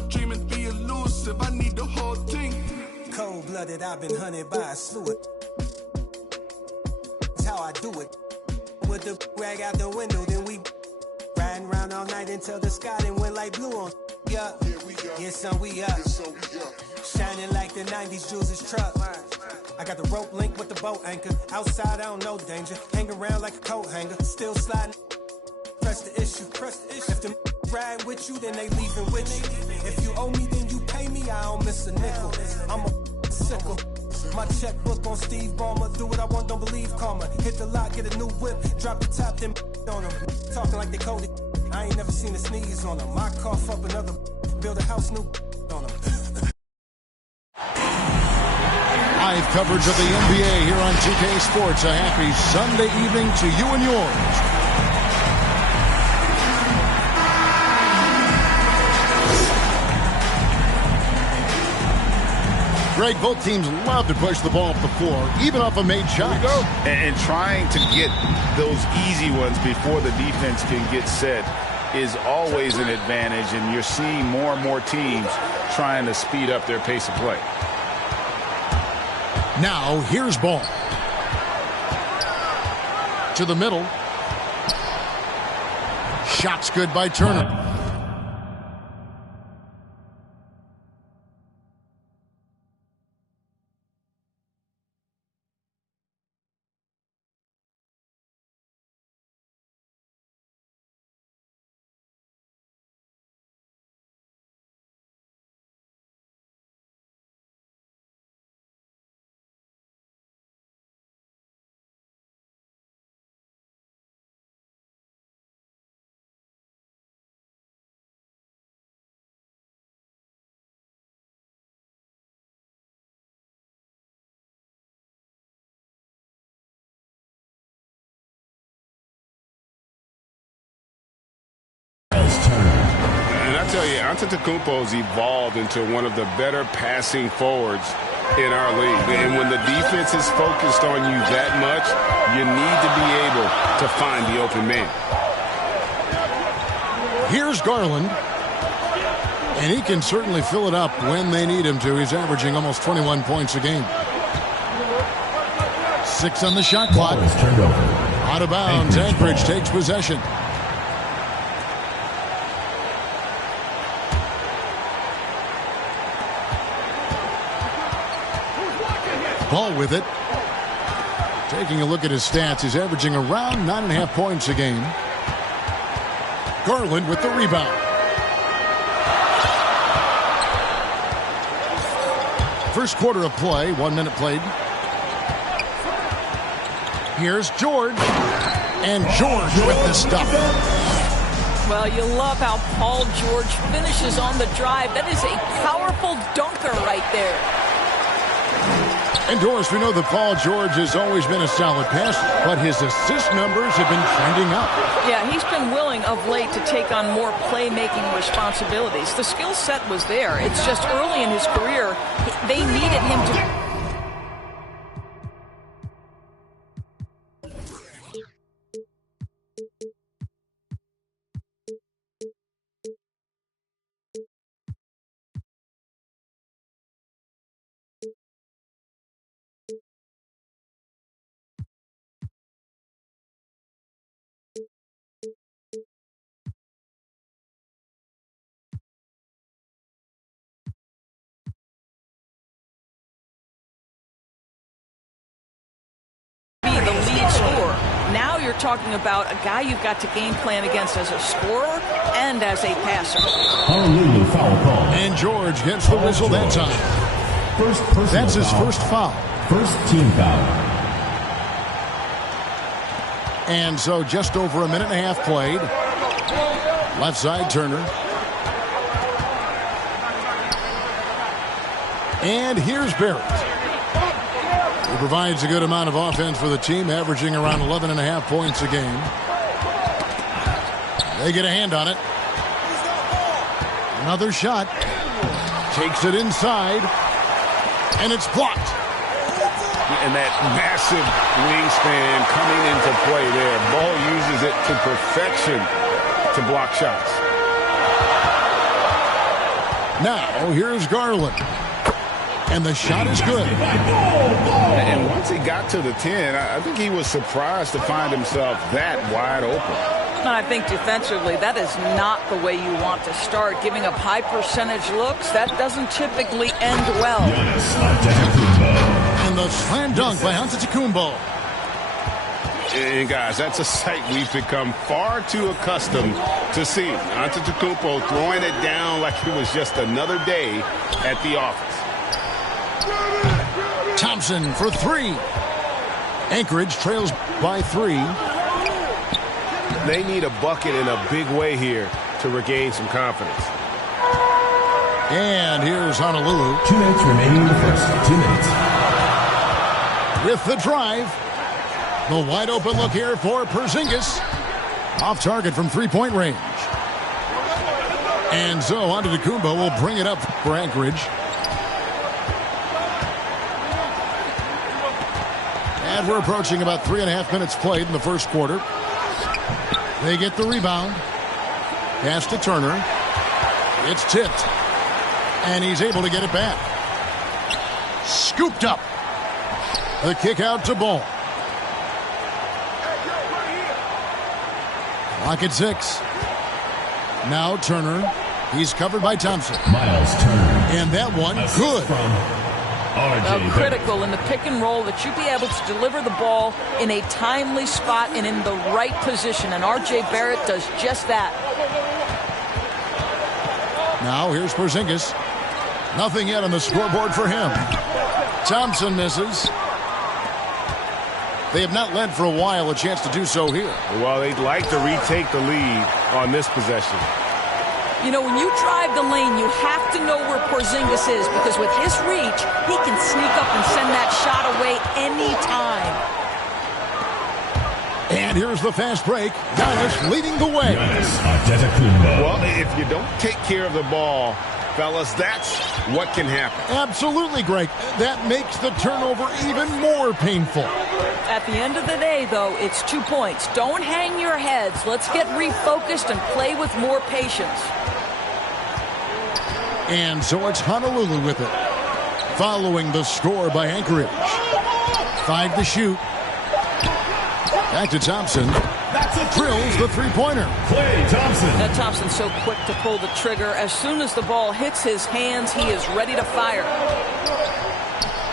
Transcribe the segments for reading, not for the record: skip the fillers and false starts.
my dream and be elusive. I need the whole thing. Cold-blooded, I've been hunted by a slew of. That's how I do it. With the rag out the window, then we riding around all night until the sky then went like blue on. Yeah, yeah, son, we up. Shining like the 90s Jules' truck. I got the rope link with the boat anchor. Outside, I don't know danger. Hang around like a coat hanger. Still sliding. Press the issue. If them ride with you, then they leaving with you. If you owe me, then you pay me. I don't miss a nickel. I'm a sickle. My checkbook on Steve Ballmer. Do what I want, don't believe karma. Hit the lot, get a new whip. Drop the top, then on them. Talking like they coded. I ain't never seen a sneeze on them. I cough up another. Build a house new on them. Live coverage of the NBA here on 2K Sports. A happy Sunday evening to you and yours. Greg, both teams love to push the ball up the floor, even off of made shots. And trying to get those easy ones before the defense can get set is always an advantage, and you're seeing more and more teams trying to speed up their pace of play. Now, here's ball. To the middle. Shot's good by Turner. And I tell you, Antetokounmpo's evolved into one of the better passing forwards in our league. And when the defense is focused on you that much, you need to be able to find the open man. Here's Garland. And he can certainly fill it up when they need him to. He's averaging almost 21 points a game. 6 on the shot clock. Out of bounds. Anchorage takes possession. Ball with it. Taking a look at his stats, he's averaging around 9.5 points a game. Garland with the rebound. First quarter of play, 1 minute played. Here's George. And George with the stuff. Well, you love how Paul George finishes on the drive. That is a powerful dunker right there. And Doris, we know that Paul George has always been a solid passer, but his assist numbers have been trending up. Yeah, he's been willing of late to take on more playmaking responsibilities. The skill set was there. It's just early in his career, they needed him to... the lead scorer. Now you're talking about a guy you've got to game plan against as a scorer and as a passer. And George gets the whistle that time. That's his first foul. First team foul. And so just over a minute and a half played. Left side, Turner. And here's Barrett. He provides a good amount of offense for the team, averaging around 11.5 points a game. They get a hand on it. Another shot. Takes it inside. And it's blocked. And that massive wingspan coming into play there. Ball uses it to perfection to block shots. Now, here's Garland. And the shot is good. And once he got to the 10, I think he was surprised to find himself that wide open. I think defensively, that is not the way you want to start. Giving up high percentage looks, that doesn't typically end well. And the slam dunk by Antetokounmpo. And guys, that's a sight we've become far too accustomed to seeing. Antetokounmpo throwing it down like it was just another day at the office. Thompson for three. Anchorage trails by 3. They need a bucket in a big way here to regain some confidence. And here's Honolulu. 2 minutes remaining in the first. 2 minutes. With the drive. The wide open look here for Porzingis. Off target from 3-point range. And so Antetokounmpo will bring it up for Anchorage. And we're approaching about 3.5 minutes played in the first quarter. They get the rebound. Pass to Turner. It's tipped. And he's able to get it back. Scooped up. The kick out to Ball. Clock at 6. Now Turner. He's covered by Thompson. Miles Turner. And that one, good. Critical in the pick and roll that you be able to deliver the ball in a timely spot and in the right position. And R.J. Barrett does just that. Now here's Porzingis. Nothing yet on the scoreboard for him. Thompson misses. They have not led for a while. A chance to do so here. Well, they'd like to retake the lead on this possession. You know, when you drive the lane, you have to know where Porzingis is, because with his reach, he can sneak up and send that shot away anytime. And here's the fast break. Giannis leading the way. Well, if you don't take care of the ball, fellas, that's what can happen. Absolutely, Greg. That makes the turnover even more painful. At the end of the day, though, it's 2 points. Don't hang your heads. Let's get refocused and play with more patience. And so it's Honolulu with it. Following the score by Anchorage. 5 to shoot. Back to Thompson. Drills the three-pointer. Klay Thompson. That Thompson's so quick to pull the trigger. As soon as the ball hits his hands, he is ready to fire.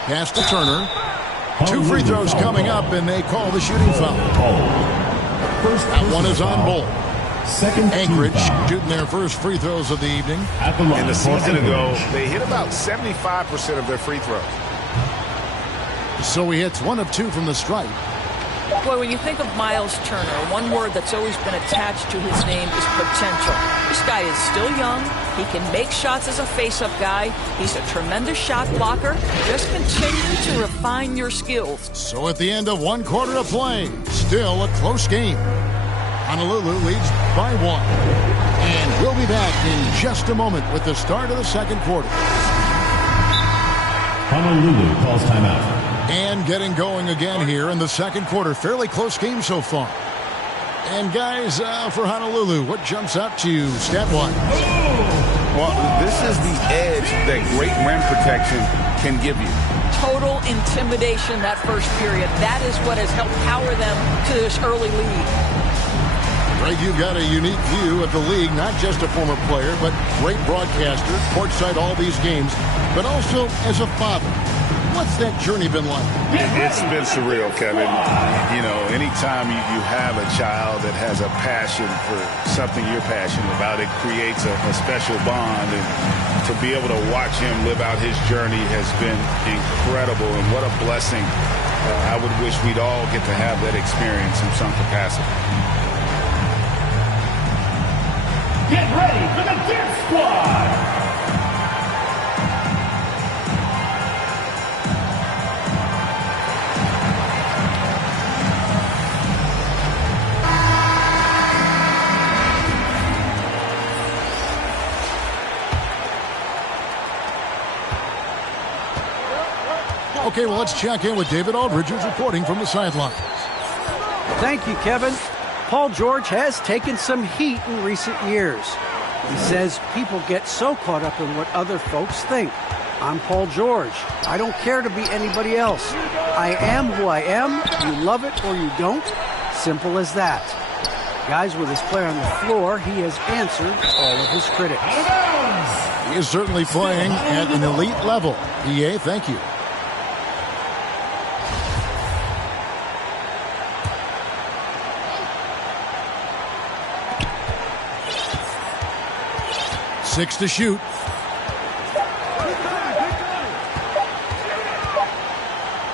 Pass to Turner. 2 free throws coming up, and they call the shooting foul. That one is on Bull. Anchorage shooting their first free throws of the evening. In the season ago, they hit about 75% of their free throws. So he hits 1 of 2 from the stripe. Boy, when you think of Miles Turner, one word that's always been attached to his name is potential. This guy is still young. He can make shots as a face-up guy. He's a tremendous shot blocker. Just continue to refine your skills. So at the end of 1 quarter of play, still a close game. Honolulu leads by 1. And we'll be back in just a moment with the start of the second quarter. Honolulu calls timeout. And getting going again here in the second quarter. Fairly close game so far. And guys, for Honolulu, what jumps out to you stat-wise? Well, this is the edge that great rim protection can give you. Total intimidation that first period. That is what has helped power them to this early lead. Greg, you've got a unique view of the league, not just a former player, but great broadcaster, courtside all these games, but also as a father. What's that journey been like? It's been surreal, Kevin. You know, anytime you have a child that has a passion for something you're passionate about, it creates a special bond. And to be able to watch him live out his journey has been incredible. And what a blessing. I would wish we'd all get to have that experience in some capacity. Get ready for the Dance Squad! Okay, well, let's check in with David Aldridge, who's reporting from the sidelines. Thank you, Kevin. Paul George has taken some heat in recent years. He says people get so caught up in what other folks think. I'm Paul George. I don't care to be anybody else. I am who I am. You love it or you don't. Simple as that. Guys, with his play on the floor, he has answered all of his critics. He is certainly playing at an elite level. EA, thank you. Six to shoot.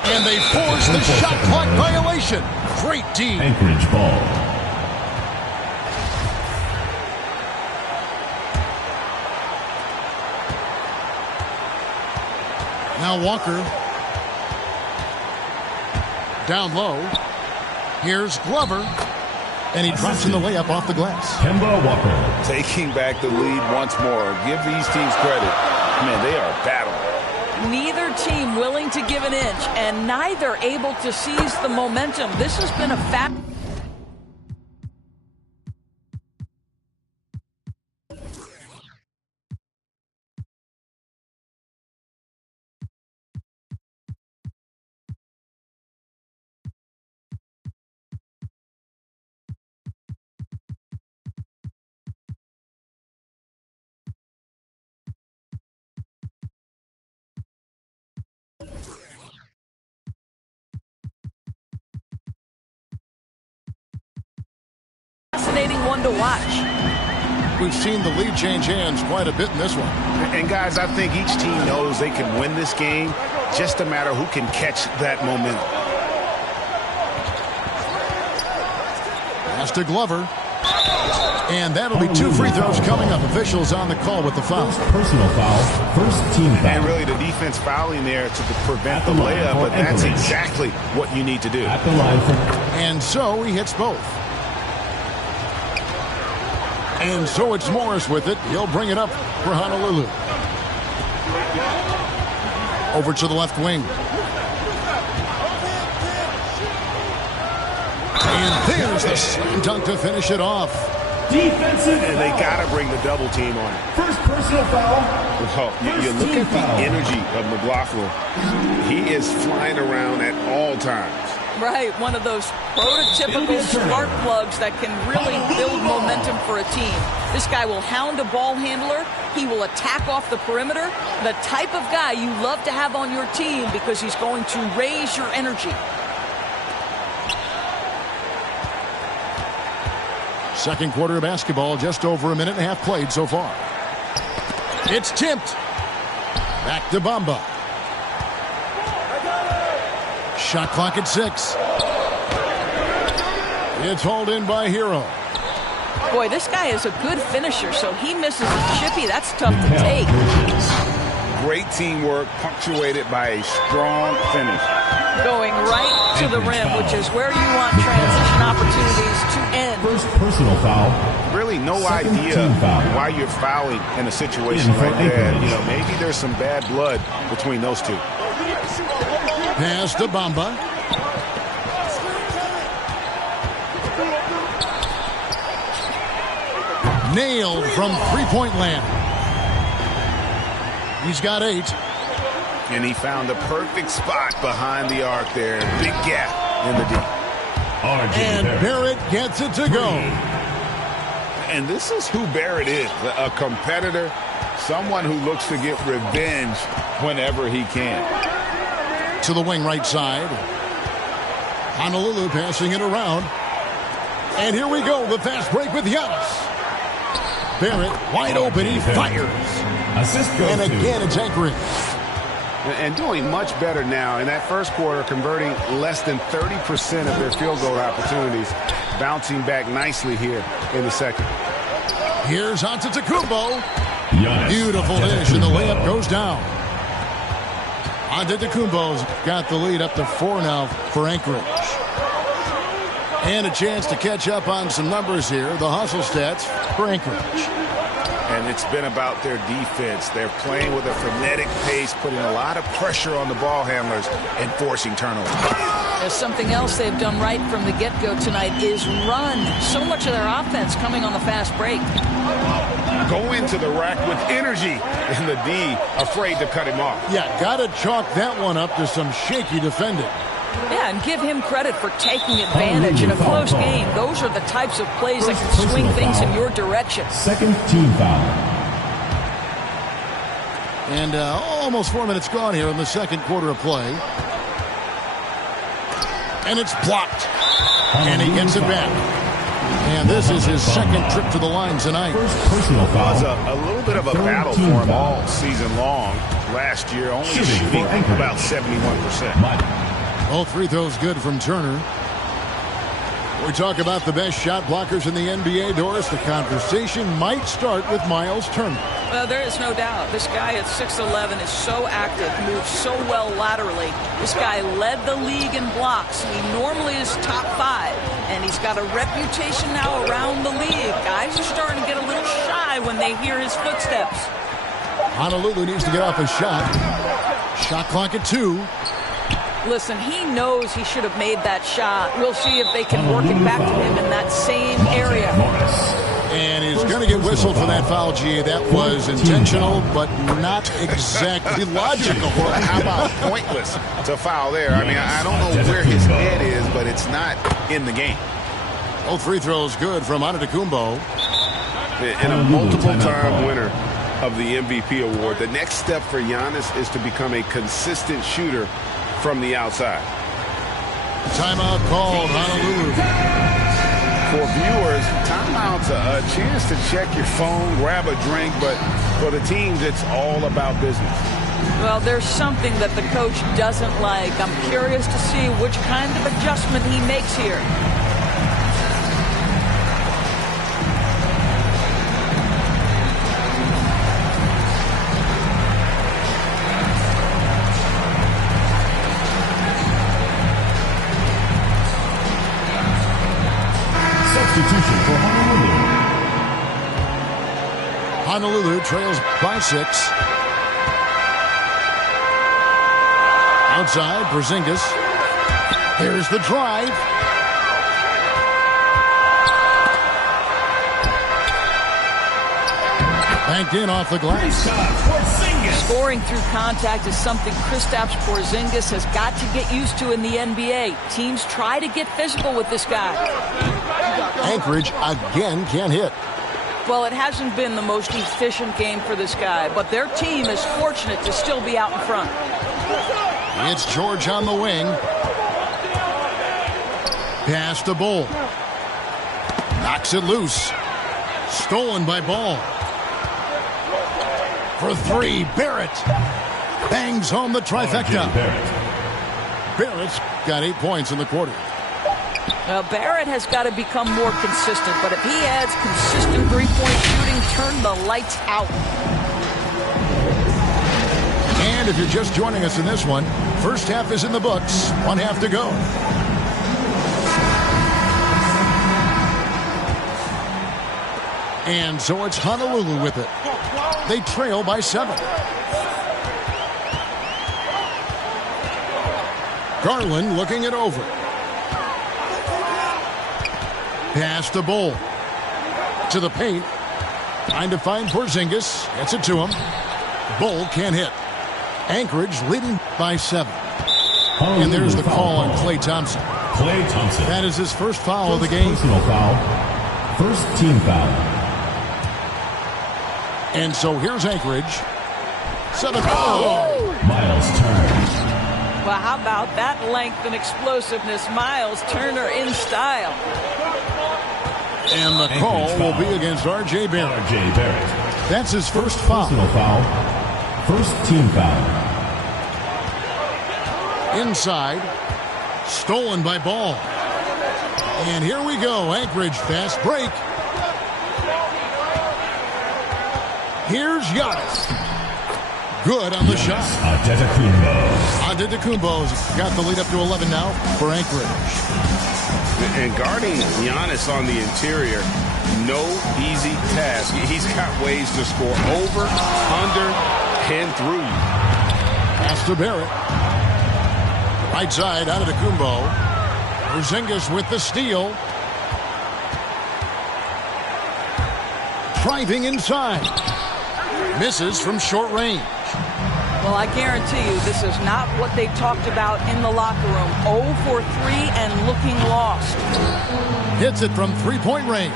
And they force the shot clock violation. Great D. Anchorage ball. Now Walker. Down low. Here's Glover. And he drops in the layup off the glass. Kemba Walker. Taking back the lead once more. Give these teams credit. Man, they are battling. Neither team willing to give an inch, and neither able to seize the momentum. This has been a fact. Fascinating one to watch. We've seen the lead change hands quite a bit in this one. And guys, I think each team knows they can win this game. Just a matter who can catch that momentum. Pass to Glover. And that'll be 2 free throws coming up. Officials on the call with the foul. First personal foul. First team foul. And really the defense fouling there to prevent the layup, but that's exactly what you need to do. At the line for... And so he hits both. And so it's Morris with it. He'll bring it up for Honolulu. Over to the left wing. And there's the slam dunk to finish it off. Defensive. And they got to bring the double team on it. First personal foul. Well, you look at the energy of McLaughlin. He is flying around at all times. Right, one of those prototypical spark plugs that can really build momentum for a team. This guy will hound a ball handler. He will attack off the perimeter. The type of guy you love to have on your team because he's going to raise your energy. Second quarter of basketball, just over a minute and a half played so far. It's tipped. Back to Bamba. Shot clock at 6. It's hauled in by Hero. Boy, this guy is a good finisher, so he misses a chippy. That's tough to take. Great teamwork, punctuated by a strong finish. Going right to the rim, which is where you want transition opportunities to end. First personal foul. Really no idea why you're fouling in a situation like that. You know, maybe there's some bad blood between those two. Pass to Bamba. Nailed from three-point land. He's got 8. And he found the perfect spot behind the arc there. Big gap in the D. And Barrett gets it to go. And this is who Barrett is, a competitor, someone who looks to get revenge whenever he can. To the wing right side. Honolulu passing it around. And here we go, the fast break with Giannis. Barrett wide open, he fires. Assist goes and again it's Anchorage. And doing much better now. In that first quarter, converting less than 30% of their field goal opportunities. Bouncing back nicely here in the second. Here's Antetokounmpo. Beautiful dish, and the layup goes down. Antetokounmpo's got the lead up to 4 now for Anchorage. And a chance to catch up on some numbers here. The hustle stats for Anchorage. And it's been about their defense. They're playing with a frenetic pace, putting a lot of pressure on the ball handlers and forcing turnovers. There's something else they've done right from the get-go tonight is run. So much of their offense coming on the fast break. go into the rack with energy, and the D afraid to cut him off. Yeah, got to chalk that one up to some shaky defending. Yeah, and give him credit for taking advantage in a close game. Those are the types of plays that can swing things in your direction. Second team foul. And almost 4 minutes gone here in the second quarter of play. And it's blocked. And he gets it back. And this is his second trip to the line tonight. First personal foul. It was a little bit of a battle for him all season long. Last year, only shooting about 71%. All free throws good from Turner. We talk about the best shot blockers in the NBA, Doris. The conversation might start with Miles Turner. Well, there is no doubt. This guy at 6'11" is so active, moves so well laterally. This guy led the league in blocks. He normally is top 5, and he's got a reputation now around the league. Guys are starting to get a little shy when they hear his footsteps. Honolulu needs to get off a shot. Shot clock at 2. Listen, he knows he should have made that shot. We'll see if they can work it back to him in that same area. And he's going to get whistled for that foul, G. That was intentional, but not exactly logical. How about pointless to foul there? I mean, I don't know where his head is, but it's not in the game. Both free throws good from Antetokounmpo. And a multiple-time winner of the MVP award. The next step for Giannis is to become a consistent shooter from the outside. Timeout called, Honolulu. For viewers, timeout's a chance to check your phone, grab a drink, but for the teams, it's all about business. Well, there's something that the coach doesn't like. I'm curious to see which kind of adjustment he makes here. Substitution for Honolulu. Honolulu trails by 6. Outside, Porzingis. Here's the drive. Banked in off the glass. Scoring through contact is something Kristaps Porzingis has got to get used to in the NBA. Teams try to get physical with this guy. Anchorage again can't hit. Well, it hasn't been the most efficient game for this guy, but their team is fortunate to still be out in front. It's George on the wing. Pass to Bull. Knocks it loose. Stolen by Ball. For 3, Barrett. Bangs home the trifecta. Barrett's got 8 points in the quarter. Barrett has got to become more consistent, but if he adds consistent three-point shooting, turn the lights out. And if you're just joining us in this one, first half is in the books. 1 half to go. And so it's Honolulu with it. They trail by 7. Garland looking it over. Pass to Bull. To the paint. Trying to find Porzingis. Gets it to him. Bull can't hit. Anchorage leading by 7. And there's the call on Klay Thompson. Klay Thompson. That is his first foul of the game. Personal foul. First team foul. And so here's Anchorage. 7. Oh! Miles Turner. Well, how about that length and explosiveness? Miles Turner in style. And the call will be against R.J. Barrett. R.J. Barrett. That's his first foul. Personal foul. First team foul. Inside. Stolen by Ball. And here we go. Anchorage fast break. Here's Giannis. Good on the shot. Antetokounmpo's got the lead up to 11 now for Anchorage. And guarding Giannis on the interior, no easy task. He's got ways to score over, under, and through you. Pass to Barrett. Right side, Antetokounmpo. Porzingis with the steal. Driving inside. Misses from short range. Well, I guarantee you this is not what they talked about in the locker room. 0 for 3 and looking lost. Hits it from three-point range.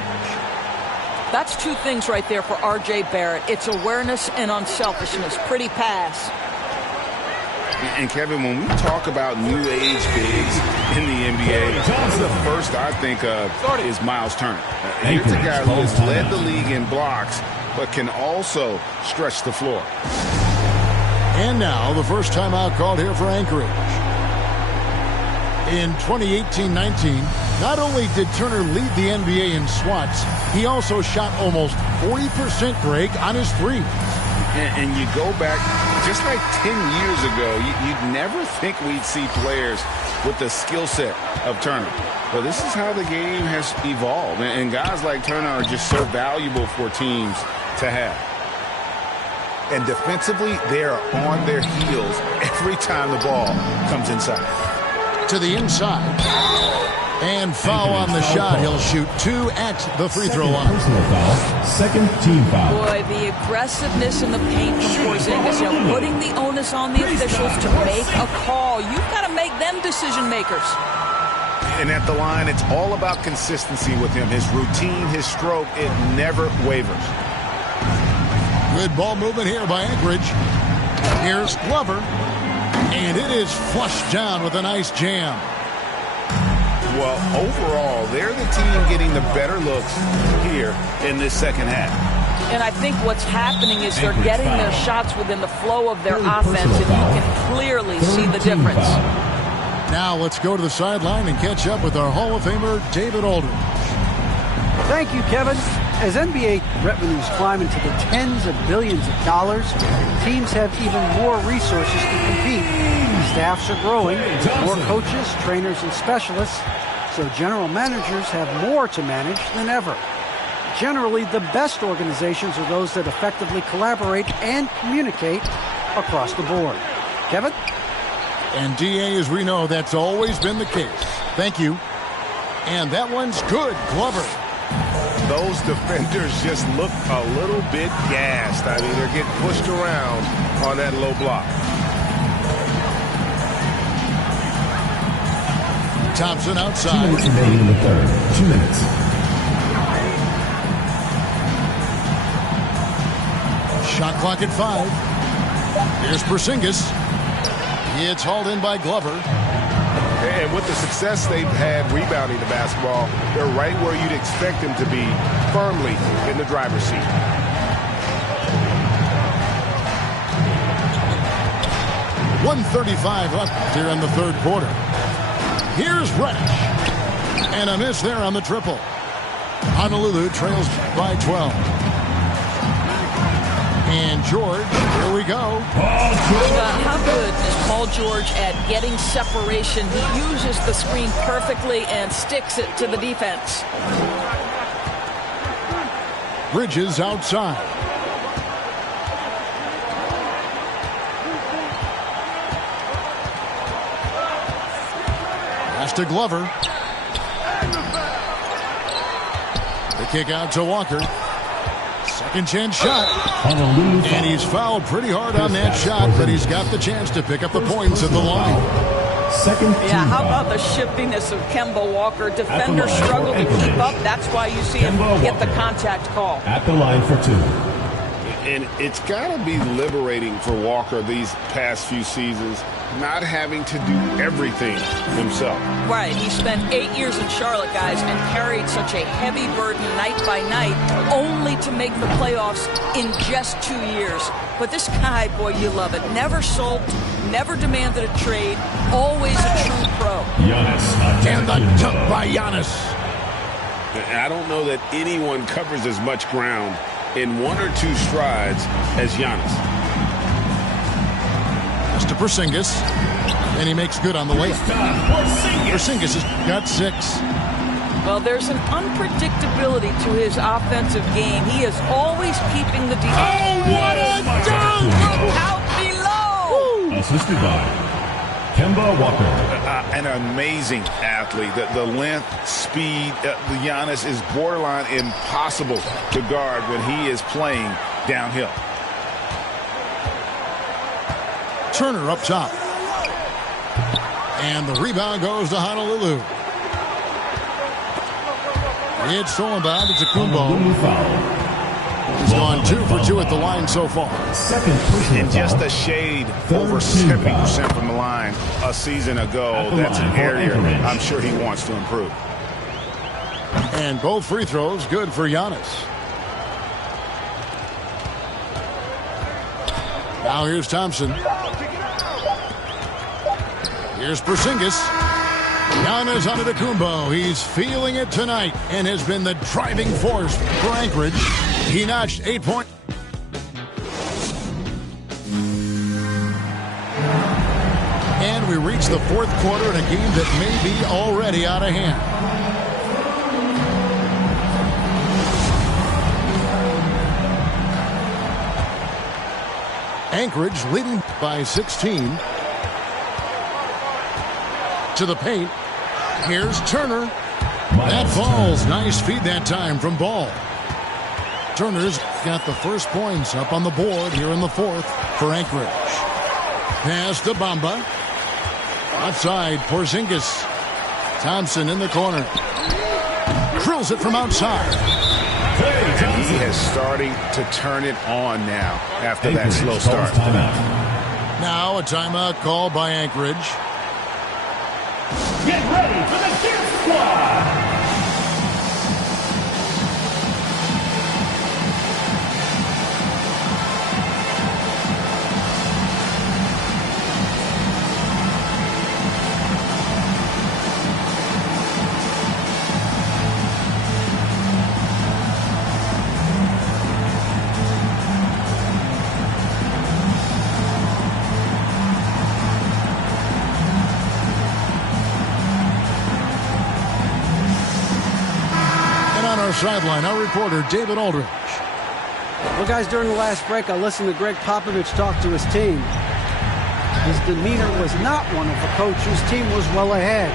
That's two things right there for R.J. Barrett. It's awareness and unselfishness. Pretty pass. And, Kevin, when we talk about new age bigs in the NBA, the first I think of is Miles Turner. Here's a guy who has led the league in blocks, but can also stretch the floor. And now the first timeout called here for Anchorage. In 2018-19, not only did Turner lead the NBA in swats, he also shot almost 40%, Greg, on his threes. And you go back just like 10 years ago, you'd never think we'd see players with the skill set of Turner. But this is how the game has evolved. And guys like Turner are just so valuable for teams to have. And defensively, they are on their heels every time the ball comes inside. To the inside. And foul on the shot. He'll shoot 2 at the free throw line. Personal foul. Second team foul. Boy, the aggressiveness in the paint from Porzingis, putting the onus on the officials to make a call. You've got to make them decision makers. And at the line, it's all about consistency with him. His routine, his stroke, it never wavers. Good ball movement here by Anchorage. Here's Glover. And it is flushed down with a nice jam. Well, overall, they're the team getting the better looks here in this second half. And I think what's happening is they're getting their shots within the flow of their offense, and you can clearly see the difference. Now let's go to the sideline and catch up with our Hall of Famer, David Aldridge. Thank you, Kevin. As NBA revenues climb into the tens of billions of dollars, teams have even more resources to compete. Staffs are growing, more coaches, trainers, and specialists, so general managers have more to manage than ever. Generally, the best organizations are those that effectively collaborate and communicate across the board. Kevin? And DA, as we know, that's always been the case. Thank you. And that one's good, Glover. Those defenders just look a little bit gassed. I mean, they're getting pushed around on that low block. Thompson outside. 2 minutes remaining in the third. 2 minutes. Shot clock at 5. Here's Porzingis. It's hauled in by Glover. And with the success they've had rebounding the basketball, they're right where you'd expect them to be, firmly in the driver's seat. .135 left here in the third quarter. Here's Reddish. And a miss there on the triple. Honolulu trails by 12. And George, here we go. How good is Paul George at getting separation? He uses the screen perfectly and sticks it to the defense. Bridges outside. Pass to Glover. The kick out to Walker. Second chance shot. And he's fouled pretty hard on that shot, but he's got the chance to pick up the points at the line. Yeah, how about the shiftiness of Kemba Walker? Defenders struggle to keep up. That's why you see him get the contact call. At the line for 2. And it's got to be liberating for Walker these past few seasons, not having to do everything himself. Right. He spent 8 years in Charlotte, guys, and carried such a heavy burden night by night, only to make the playoffs in just 2 years. But this guy, boy, you love it. Never sulked, never demanded a trade, always a true pro. And the dunk by Giannis. I don't know that anyone covers as much ground in 1 or 2 strides as Giannis. Pass to Porzingis. And he makes good on the layup. Porzingis has got 6. Well, there's an unpredictability to his offensive game. He is always keeping the defense. Oh, what a dunk! Out below! Assisted by Kemba Walker. An amazing athlete. The length, speed, Giannis is borderline impossible to guard when he is playing downhill. Turner up top. And the rebound goes to Honolulu. It's stolen by Antetokounmpo. He's gone 2 for 2 at the line so far. And just a shade over 70% from the line a season ago. That's an area I'm sure he wants to improve. And both free throws good for Giannis. Now here's Thompson. Here's Porzingis. Giannis Antetokounmpo. He's feeling it tonight and has been the driving force for Anchorage. He notched 8 points. And we reach the fourth quarter in a game that may be already out of hand. Anchorage leading by 16. To the paint. Here's Turner. That falls. Nice feed that time from Ball. Turner's got the first points up on the board here in the fourth for Anchorage. Pass to Bamba. Outside, Porzingis. Thompson in the corner. Drills it from outside. And he has started to turn it on now after that slow start. Now a timeout called by Anchorage. Get ready for the Dance Squad. Sideline, our reporter, David Aldridge. Well, guys, during the last break, I listened to Greg Popovich talk to his team. His demeanor was not one of a coach whose team was well ahead.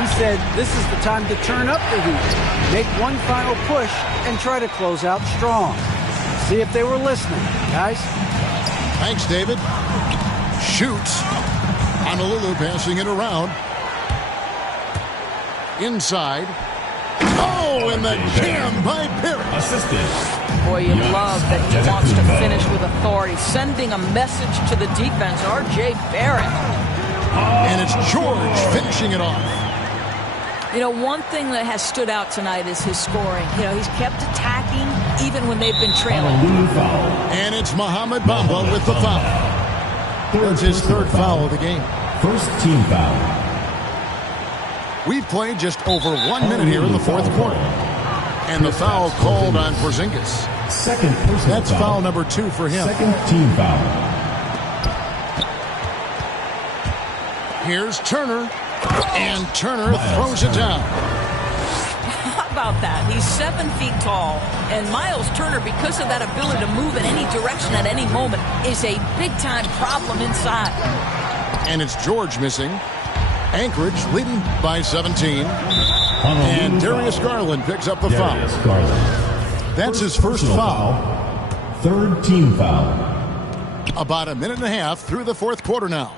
He said, this is the time to turn up the heat, make one final push, and try to close out strong. See if they were listening, guys. Thanks, David. Shoots. Honolulu passing it around. Inside. Oh, and the jam by Perry. Assisted. Boy, you love that he wants to finish with authority, sending a message to the defense. R.J. Barrett. And it's George finishing it off. You know, one thing that has stood out tonight is his scoring. You know, he's kept attacking even when they've been trailing. And it's Mohamed Bamba with the foul. That's his third foul of the game. First team foul. We've played just over 1 minute here in the fourth quarter. And the foul called on Porzingis. Second personal That's foul number 2 for him. Second team foul. Here's Turner. And Turner throws it down. How about that? He's 7 feet tall. And Miles Turner, because of that ability to move in any direction at any moment, is a big-time problem inside. And it's George missing. Anchorage leading by 17. And Darius Garland picks up the foul. That's his first foul. Third team foul. About a minute and a half through the fourth quarter now.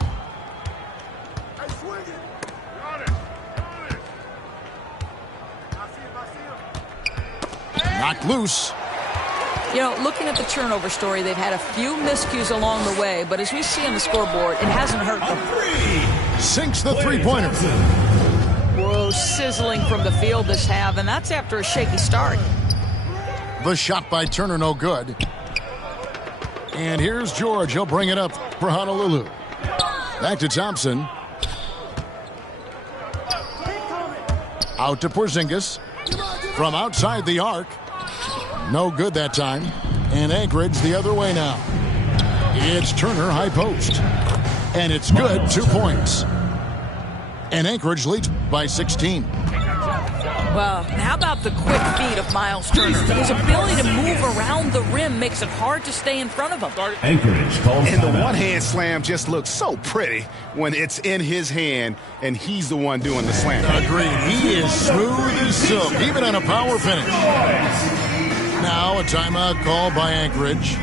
Knocked loose. You know, looking at the turnover story, they've had a few miscues along the way, but as we see on the scoreboard, it hasn't hurt them. Sinks the three-pointer. Whoa, sizzling from the field this half, and that's after a shaky start. The shot by Turner, no good. And here's George. He'll bring it up for Honolulu. Back to Thompson. Out to Porzingis. From outside the arc. No good that time. And Anchorage the other way now. It's Turner, high post. And it's good, 2 points. And Anchorage leads by 16. Well, how about the quick feet of Miles Turner? His ability to move around the rim makes it hard to stay in front of him. Anchorage calls And the timeout. one-hand slam just looks so pretty when it's in his hand and he's the one doing the slam. Agreed. He is smooth as silk, even on a power finish. Now a timeout called by Anchorage.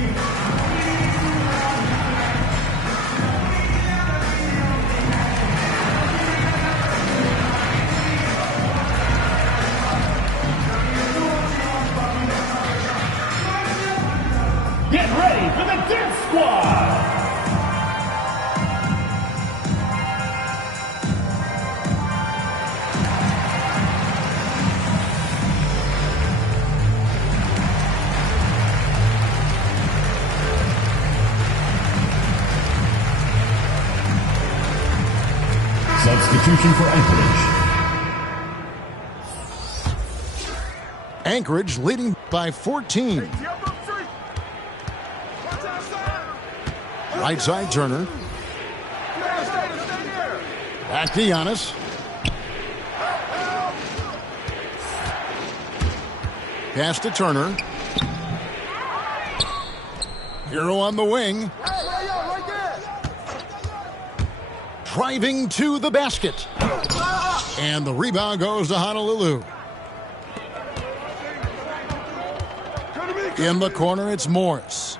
Get ready for the Death Squad! Substitution for Anchorage. Anchorage leading by 14. Right side Turner. Back to Giannis. Pass to Turner. Hero on the wing. Driving to the basket. And the rebound goes to Honolulu. In the corner, it's Morris.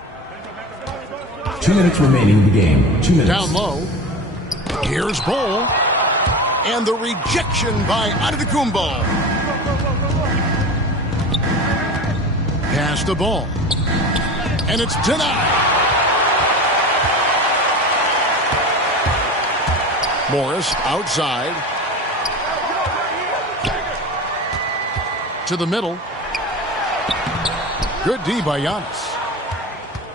2 minutes remaining in the game. 2 minutes. Down low. Here's Bull. And the rejection by Antetokounmpo. Pass the ball. And it's denied. Morris outside. To the middle. Good D by Giannis.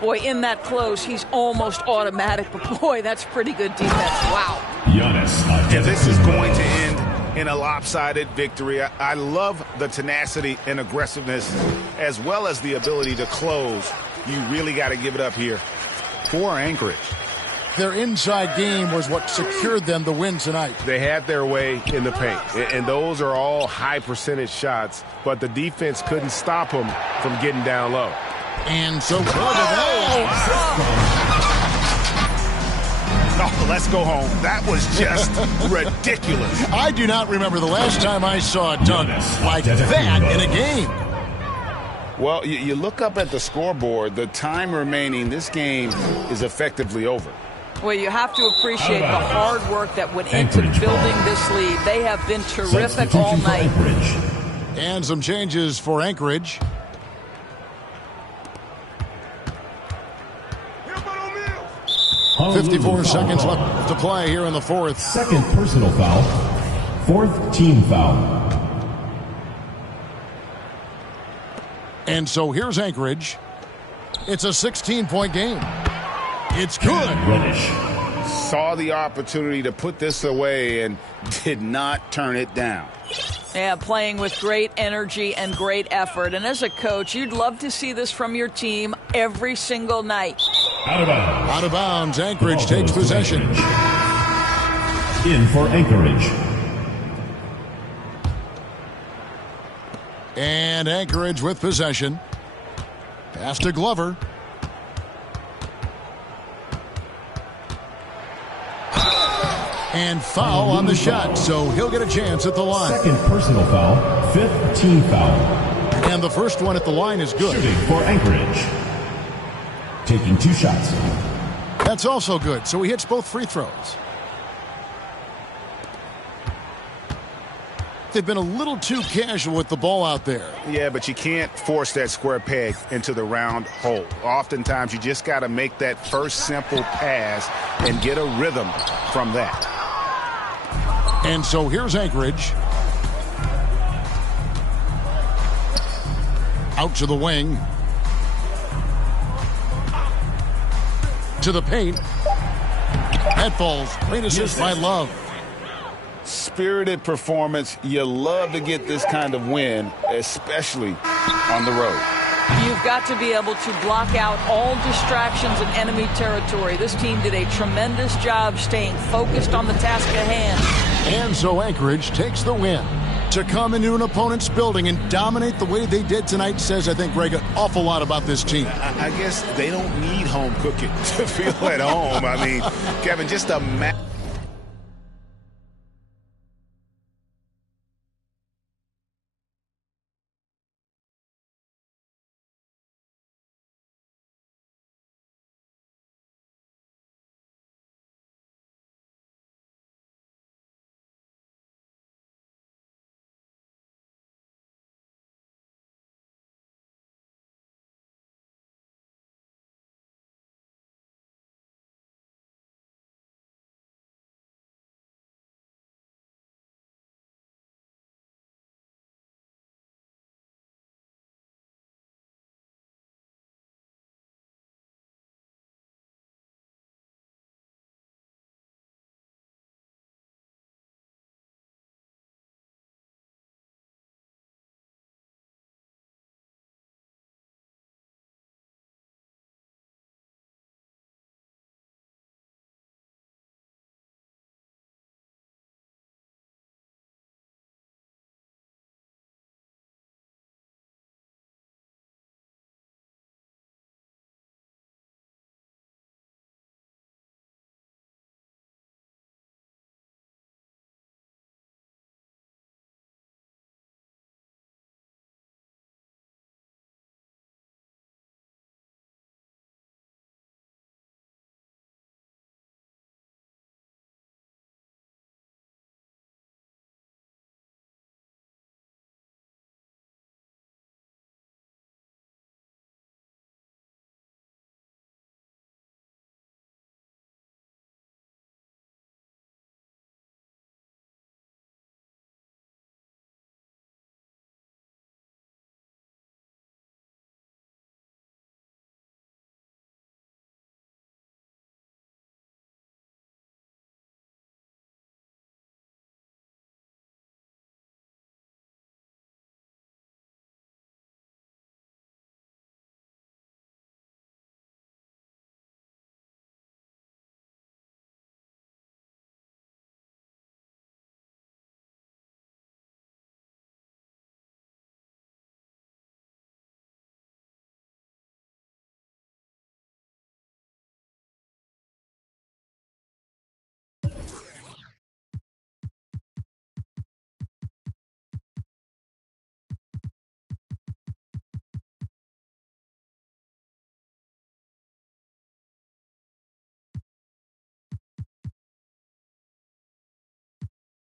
Boy, in that close, he's almost automatic. But boy, that's pretty good defense. Wow. Giannis. And this is going to end in a lopsided victory. I love the tenacity and aggressiveness as well as the ability to close. You really got to give it up here for Anchorage. Their inside game was what secured them the win tonight. They had their way in the paint, and those are all high percentage shots, but the defense couldn't stop them from getting down low. And so good. Oh, let's go home. That was just ridiculous. I do not remember the last time I saw a dunk like that in a game. Well, you look up at the scoreboard, the time remaining, this game is effectively over. Well, you have to appreciate the hard work that went into building this lead. They have been terrific all night. And some changes for Anchorage. Honolulu 54 foul seconds call. left to play here in the fourth. Second personal foul. Fourth team foul. And so here's Anchorage. It's a 16-point game. It's good. Reddish. Saw the opportunity to put this away and did not turn it down. Yeah, playing with great energy and great effort. And as a coach, you'd love to see this from your team every single night. Out of bounds. Out of bounds. Anchorage takes possession. In for Anchorage. And Anchorage with possession. Pass to Glover. And foul on the shot, so he'll get a chance at the line. Second personal foul. Fifth team foul. And the first one at the line is good. Shooting for Anchorage. Taking 2 shots. That's also good, so he hits both free throws. They've been a little too casual with the ball out there. Yeah, but you can't force that square peg into the round hole. Oftentimes, you just got to make that first simple pass and get a rhythm from that. And so here's Anchorage. Out to the wing. To the paint. That falls. Great assist by Love. Spirited performance. You love to get this kind of win, especially on the road. You've got to be able to block out all distractions in enemy territory. This team did a tremendous job staying focused on the task at hand. And so Anchorage takes the win. to come into an opponent's building and dominate the way they did tonight says, I think, Greg, an awful lot about this team. I guess they don't need home cooking to feel at home. I mean, Kevin, just a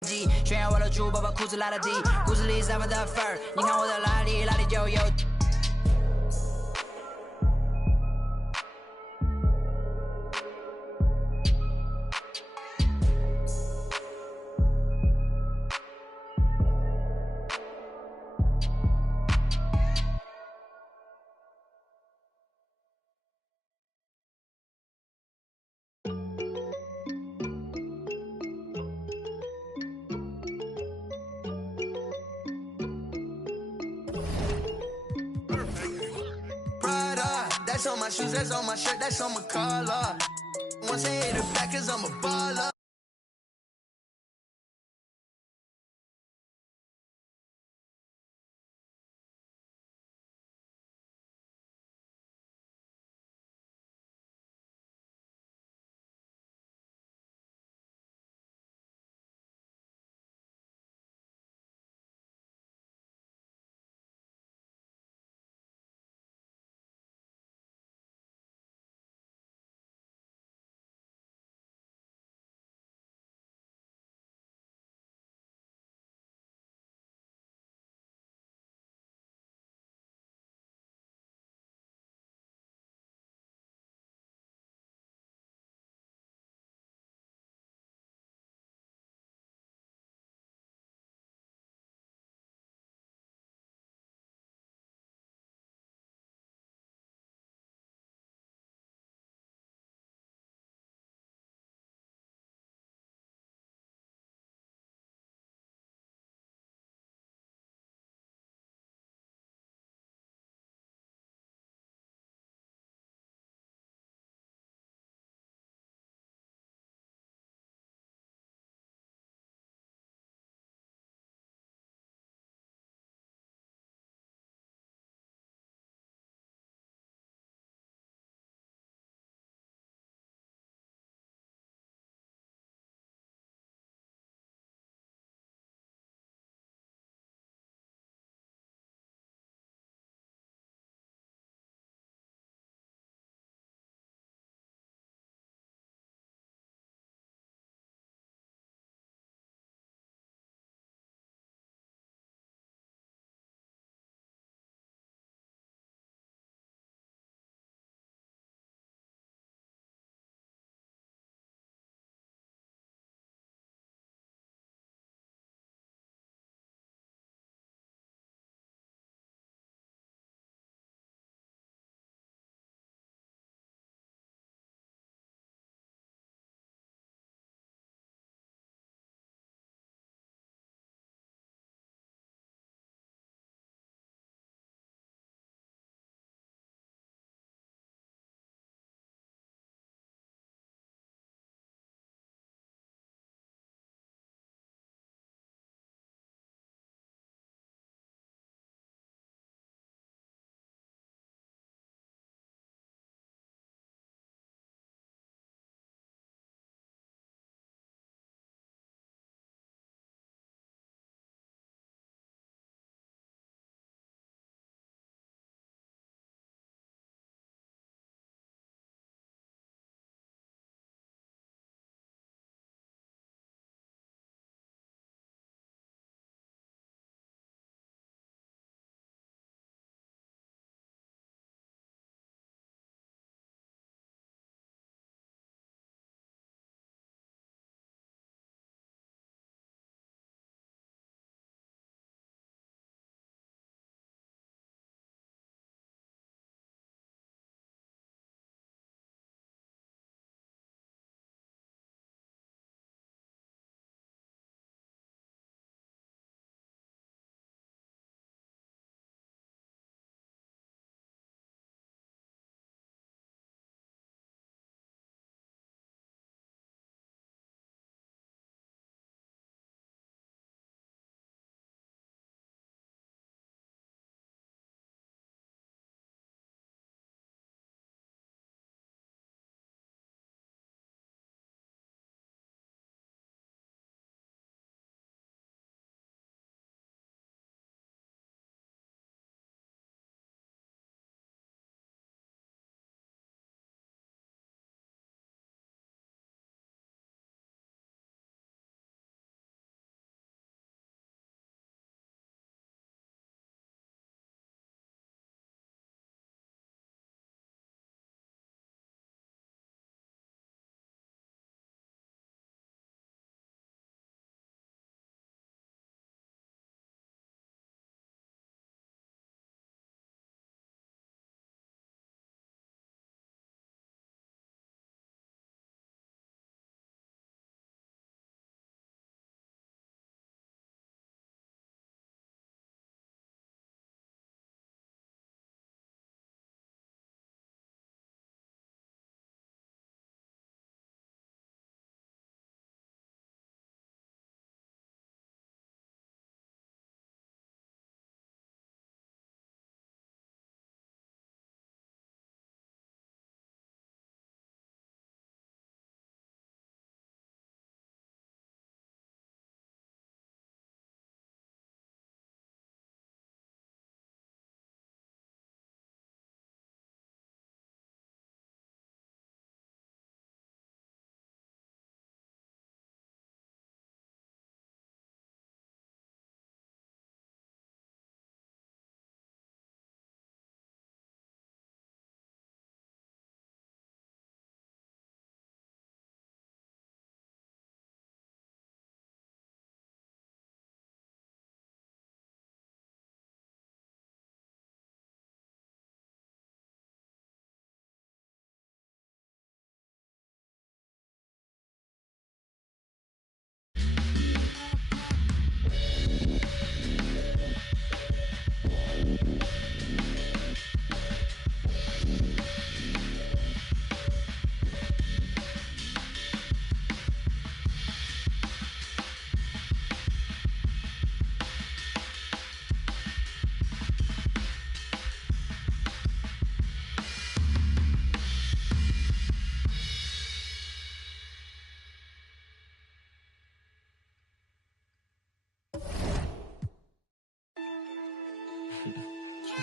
G，炫耀我的猪，宝宝裤子拉的低，骨子里散发的粉儿，你看我的哪里，哪里就有。That's on my shoes, that's on my shirt, that's on my collar. Once I hit it back, cause I'm a baller.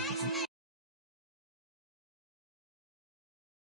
Next